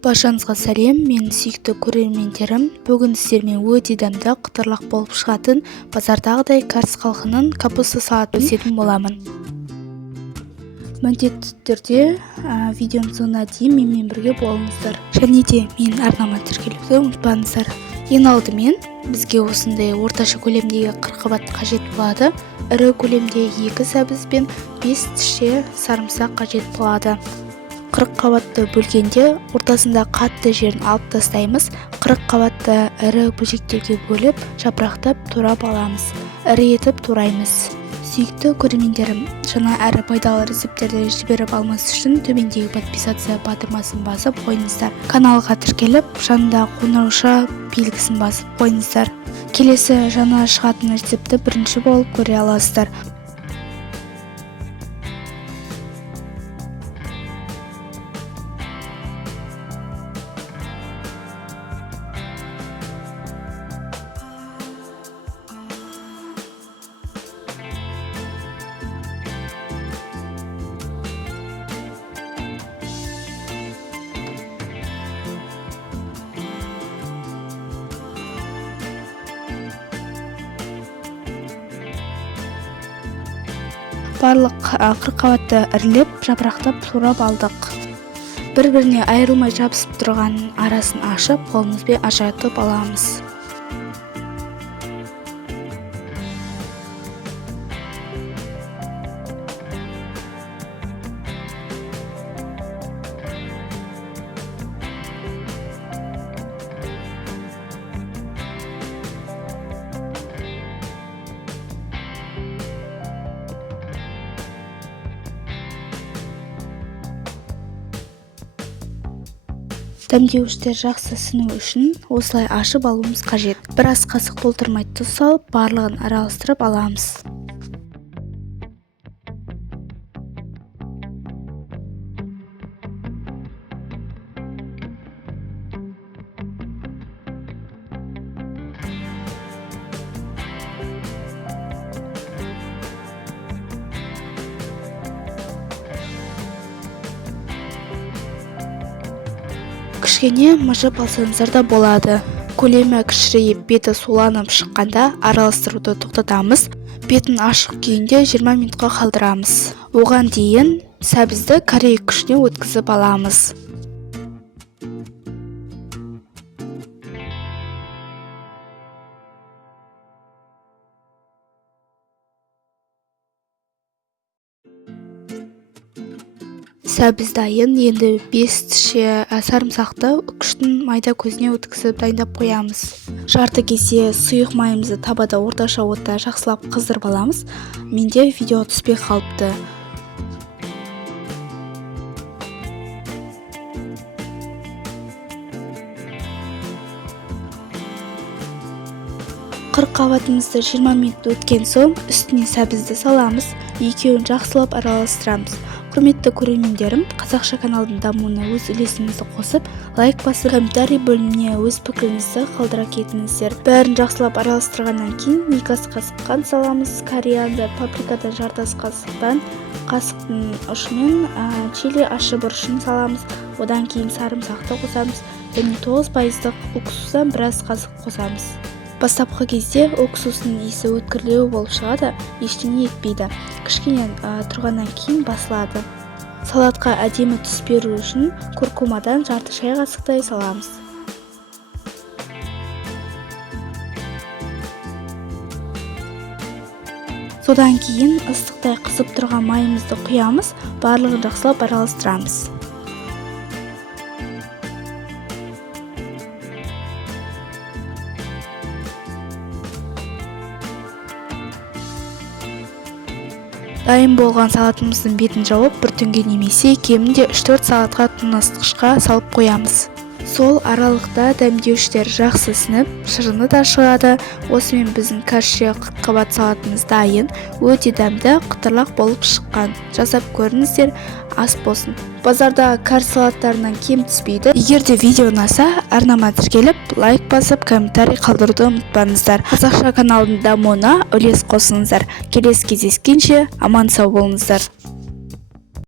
Баршаңызға сәлем, мен сүйікті көрермендерім. Бүгін сіздермен өте дәмді қытырлақ болып шығатын базардағыдай кәріс халқының капуста салатын өсетін боламын. Міндетті түрде видеоның соңына дейін менімен бірге болыңыздар. Және де менің арнама тіркелуді ұмытпаңыздар. Ең алдымен бізге осындай орташа көлемдегі қырыққабат қажет болады. Ірі көлемде 2 сәбіз бен 5 тіше сарымсақ қажет болады. 40 қабатты бөлгенде ортасында қатты жерін алып тастаймыз. 40 қабатты ірі бөлшектерге бөліп, жапырақтап турап аламыз. Ірі етіп тураймыз. Сүйікті көрермендерім, жаңа әрі пайдалы рецептерді жіберіп алмас үшін төмендегі подписация батырмасын басып қойыңыздар. Каналға тіркеліп, жанында қоңырауша белгісін басып қойыңыздар. Келесі жаңа шығатын рецепті бірінші болып көре аласыздар. Барлық 40 қабатты ірілеп, жапырақтап турап алдық. Бір-біріне айырылмай жабысып тұрған арасын ашып, қолымызбен ажыратып аламыз. Дәмдеуіштер жақсы сыну үшін осылай ашып алуымыз қажет. Бір ас қасық толтырмай тұз салып, барлығын араластырып аламыз. Кішкене мыжып алсаңыздар да болады. Көлемі кішірейіп, беті суланып шыққанда араластыруды тоқтатамыз. Бетін ашық күйінде 20 минутқа қалдырамыз. Оған дейін сәбізді корей күшіне өткізіп аламыз. Сәбіз дайын, енді 5 тіше сарымсақты күштің майда көзіне өткізіп дайындап қоямыз. Жарты кесе сұйық майымызды табада орташа отта жақсылап қыздырып аламыз. Менде видео түспей қалыпты. Қырық қабатымызды 20 минут өткен соң үстіне сәбізді саламыз. Екеуін жақсылап араластырамыз. Құрметті көрермендерім, қазақша каналдың дамуына өз үлесіңізді қосып, лайк басып, комментарий бөліміне өз пікіріңізді қалдыра кетіңіздер. Бәрін жақсылап араластырғаннан кейін 2 ас қасық қант саламыз. Кориандр, паприкадан жарты ас қасықтан, қасықтың ұшымен чили ащы бұрышын саламыз. Одан кейін сарымсақты қосамыз және 9% уксустан 1 ас қасық қосамыз. Бастапқы кезде уксустың иісі өткірлеу болып шығады, ештеңе етпейді. Кішкене тұрғаннан кейін басылады. Салатқа әдемі түс беру үшін куркумадан жарты шай қасықтай саламыз. Содан кейін ыстықтай қызып тұрған майымызды құямыз, барлығын жақсылап араластырамыз. Дайын болған салатымыздың бетін жауып, бір түнге немесе кемінде 3-4 сағатқа тоңазытқышқа салып қоямыз. Сол аралықта дәмдеуіштер жақсы сініп, шырыны да шығады. Осымен біздің кәріс 40 қабат салатымыз дайын. Өте дәмді, қытырлақ болып шыққан. Жасап көріңіздер, ас болсын. Базарда кәріс салаттарынан кем түспейді. Егер де видео ұнаса, арнама тіркеліп, лайк басып, комментарий қалдыруды ұмытпаңыздар. Қазақша каналдың дамуына үлес қосыңыздар. Келесі кездескенше аман сау болыңыздар.